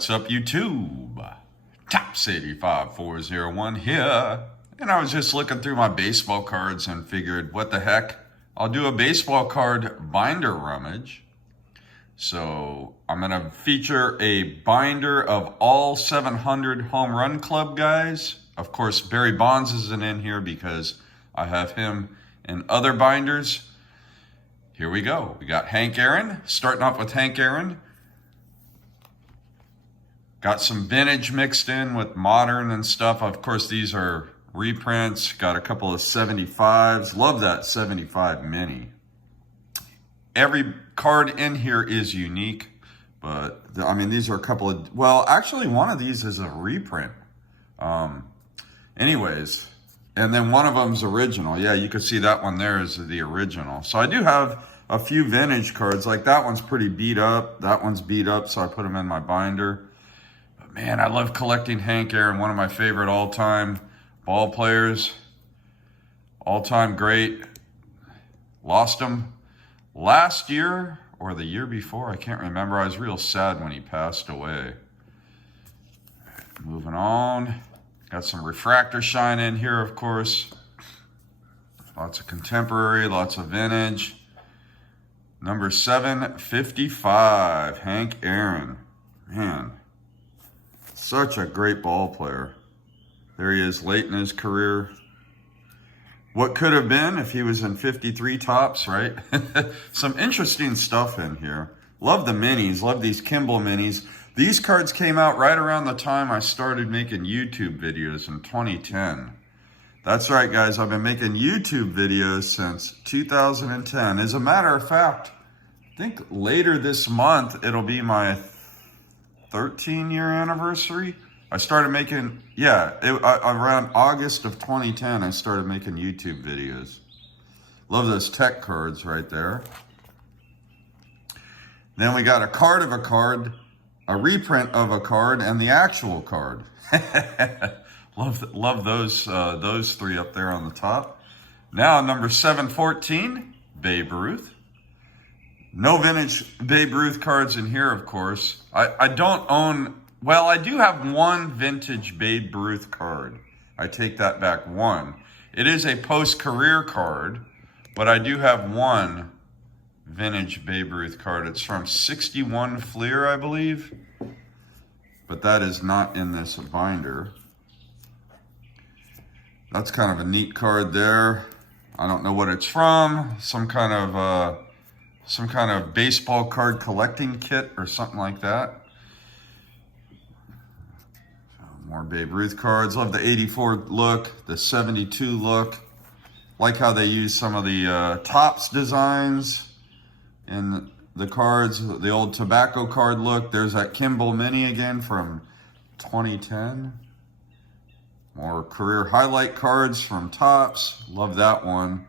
What's up, YouTube? Tops85401 here. And I was just looking through my baseball cards and figured, what the heck? I'll do a baseball card binder rummage. So I'm going to feature a binder of all 700 Home Run Club guys. Of course, Barry Bonds isn't in here because I have him in other binders. Here we go. We got Hank Aaron, starting off with Hank Aaron. Got some vintage mixed in with modern and stuff. Of course, these are reprints. Got a couple of 75s. Love that 75 mini. Every card in here is unique, but I mean, these are a couple of, well, actually one of these is a reprint. Anyways, and then one of them's original. Yeah, you can see that one there is the original. So I do have a few vintage cards. Like that one's pretty beat up. That one's beat up, so I put them in my binder. But man, I love collecting Hank Aaron, one of my favorite all-time ball players. All-time great. Lost him last year or the year before. I can't remember. I was real sad when he passed away. Moving on. Got some refractor shine in here, of course. Lots of contemporary, lots of vintage. Number 755, Hank Aaron. Man, such a great ball player. There he is late in his career. What could have been if he was in 53 tops, right? Some interesting stuff in here. Love the minis, love these Kimball minis. These cards came out right around the time I started making YouTube videos in 2010. That's right, guys. I've been making YouTube videos since 2010. As a matter of fact, I think later this month, it'll be my 13-year anniversary. I started making, around August of 2010, I started making YouTube videos. Love those tech cards right there. Then we got a card of a card, a reprint of a card, and the actual card. love those three up there on the top. Now number 714, Babe Ruth. No vintage Babe Ruth cards in here, of course. I don't own, well, I do have one vintage Babe Ruth card. I take that back, one. It is a post-career card, but I do have one vintage Babe Ruth card. It's from 61 Fleer, I believe. But that is not in this binder. That's kind of a neat card there. I don't know what it's from. Some kind of baseball card collecting kit or something like that. So more Babe Ruth cards. Love the 84 look, the 72 look. Like how they use some of the Topps designs in the cards, the old tobacco card look. There's that Kimball mini again from 2010. More career highlight cards from Topps. Love that one.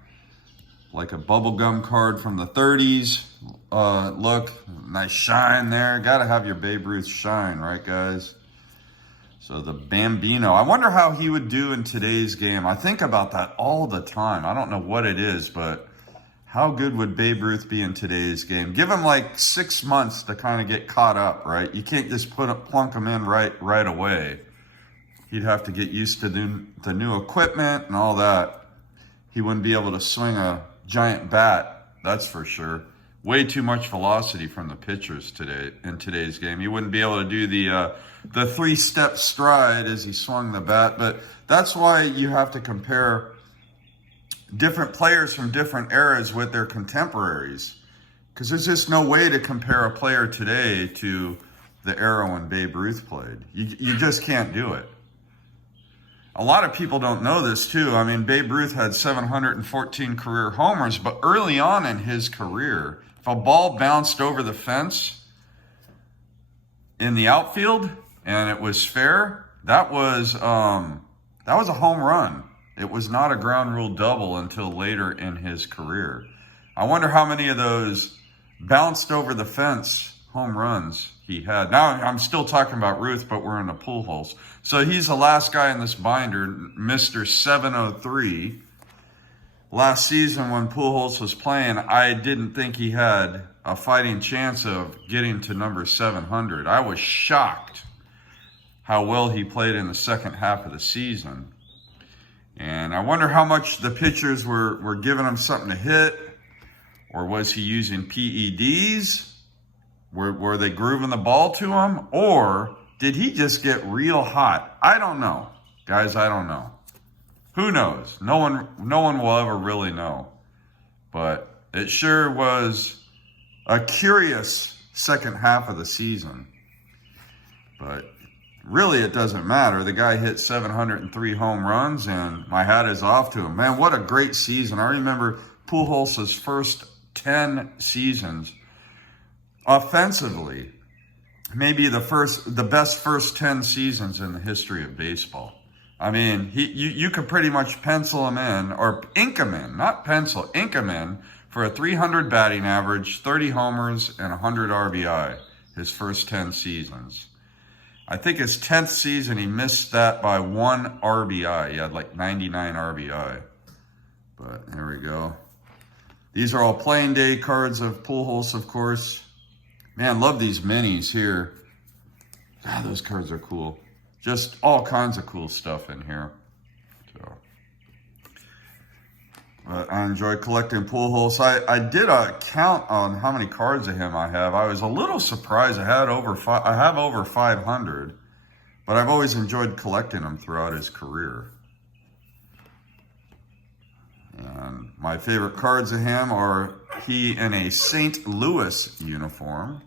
Like a bubblegum card from the 30s. Look, nice shine there. Gotta have your Babe Ruth shine, right, guys? So the Bambino. I wonder how he would do in today's game. I think about that all the time. I don't know what it is, but how good would Babe Ruth be in today's game? Give him like 6 months to kind of get caught up, right? You can't just plunk him in right away. He'd have to get used to the new equipment and all that. He wouldn't be able to swing a giant bat, that's for sure. Way too much velocity from the pitchers today in today's game. He wouldn't be able to do the 3-step stride as he swung the bat. But that's why you have to compare different players from different eras with their contemporaries, because there's just no way to compare a player today to the era when Babe Ruth played. You just can't do it. A lot of people don't know this too. I mean, Babe Ruth had 714 career homers, but early on in his career, if a ball bounced over the fence in the outfield and it was fair, that was a home run. It was not a ground rule double until later in his career. I wonder how many of those bounced over the fence home runs he had. Now, I'm still talking about Ruth, but we're in the pool holes. So he's the last guy in this binder, Mr. 703. Last season when Pujols was playing, I didn't think he had a fighting chance of getting to number 700. I was shocked how well he played in the second half of the season. And I wonder how much the pitchers were giving him something to hit, or was he using PEDs? Were they grooving the ball to him? Or did he just get real hot? I don't know. Guys, I don't know. Who knows? No one will ever really know. But it sure was a curious second half of the season. But really, it doesn't matter. The guy hit 703 home runs, and my hat is off to him. Man, what a great season. I remember Pujols' first 10 seasons offensively, maybe the best first 10 seasons in the history of baseball. I mean, you could pretty much pencil him in, or ink him in, not pencil, ink him in for a 300 batting average, 30 homers, and 100 RBI his first 10 seasons. I think his 10th season, he missed that by 1 RBI. He had like 99 RBI. But there we go. These are all playing day cards of Pujols, of course. Man, love these minis here. God, those cards are cool. Just all kinds of cool stuff in here. So, but I enjoy collecting Pujols. I did a count on how many cards of him I have. I was a little surprised. I have over 500, but I've always enjoyed collecting them throughout his career. And my favorite cards of him are he in a St. Louis uniform.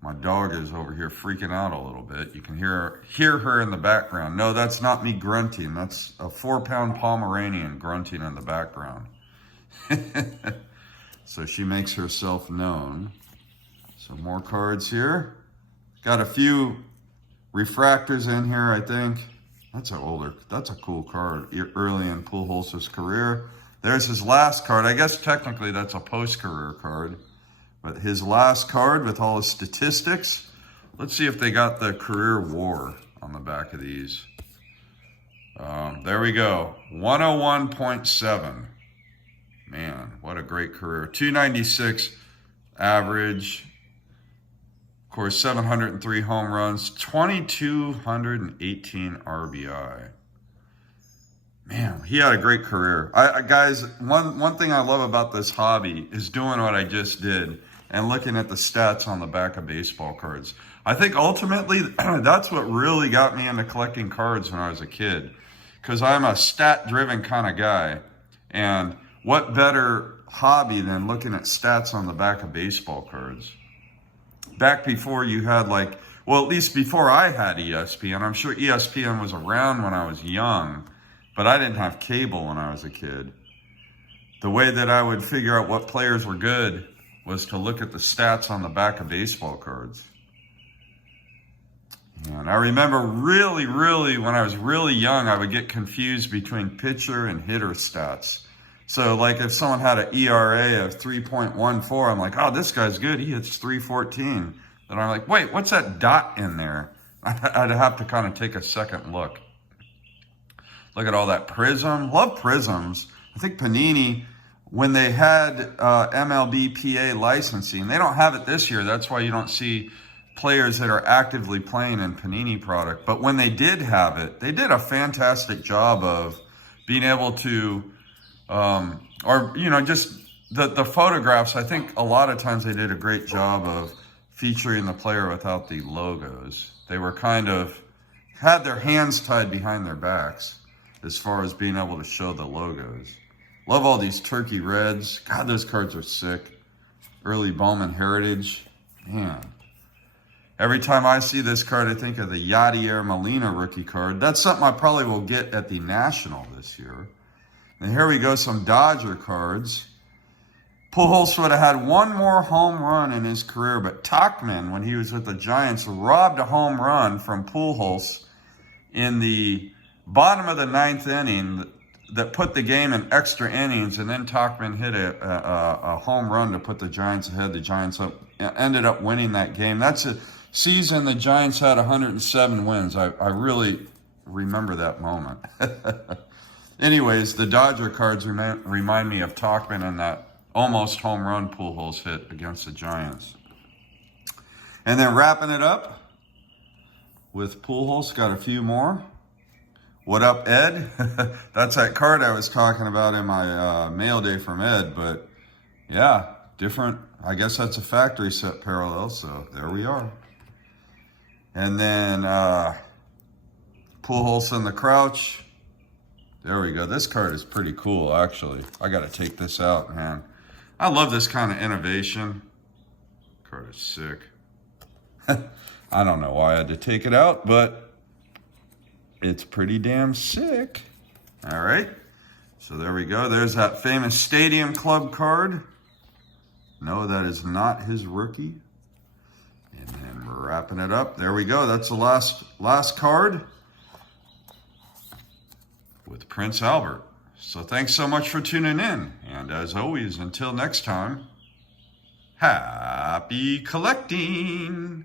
My dog is over here freaking out a little bit. You can hear her in the background. No, that's not me grunting. That's a 4-pound Pomeranian grunting in the background. So she makes herself known. Some more cards here. Got a few refractors in here, I think. That's a cool card early in Pujols' career. There's his last card. I guess technically that's a post-career card. But his last card with all his statistics. Let's see if they got the career WAR on the back of these. There we go. 101.7. Man, what a great career. 296 average. Of course, 703 home runs. 2,218 RBI. Man, he had a great career. Guys, one thing I love about this hobby is doing what I just did and looking at the stats on the back of baseball cards. I think ultimately that's what really got me into collecting cards when I was a kid, because I'm a stat-driven kind of guy. And what better hobby than looking at stats on the back of baseball cards? Back before you had at least before I had ESPN. I'm sure ESPN was around when I was young, but I didn't have cable when I was a kid. The way that I would figure out what players were good was to look at the stats on the back of baseball cards. And I remember really, when I was really young, I would get confused between pitcher and hitter stats. So like if someone had an ERA of 3.14, I'm like, oh, this guy's good. He hits 314. Then I'm like, wait, what's that dot in there? I'd have to kind of take a second look. Look at all that prism. Love prisms. I think Panini, when they had MLB PA licensing, they don't have it this year. That's why you don't see players that are actively playing in Panini product. But when they did have it, they did a fantastic job of being able to, just the photographs. I think a lot of times they did a great job of featuring the player without the logos. They were had their hands tied behind their backs as far as being able to show the logos. Love all these turkey reds. God, those cards are sick. Early Bowman Heritage. Man. Every time I see this card, I think of the Yadier Molina rookie card. That's something I probably will get at the National this year. And here we go, some Dodger cards. Pujols would have had one more home run in his career, but Tauchman, when he was with the Giants, robbed a home run from Pujols in the bottom of the 9th inning that put the game in extra innings, and then Tauchman hit a home run to put the Giants ahead. The Giants ended up winning that game. That's a season the Giants had 107 wins. I really remember that moment. Anyways, the Dodger cards remind me of Tauchman and that almost home run Pujols hit against the Giants. And then wrapping it up with Pujols, got a few more. What up, Ed? That's that card I was talking about in my mail day from Ed, but yeah, different. I guess that's a factory set parallel, so there we are. And then Pujols in the crouch. There we go. This card is pretty cool, actually. I got to take this out, man. I love this kind of innovation. Card is sick. I don't know why I had to take it out, but it's pretty damn sick. All right. So there we go. There's that famous Stadium Club card. No, that is not his rookie. And then we're wrapping it up. There we go. That's the last card with Prince Albert. So thanks so much for tuning in. And as always, until next time, happy collecting.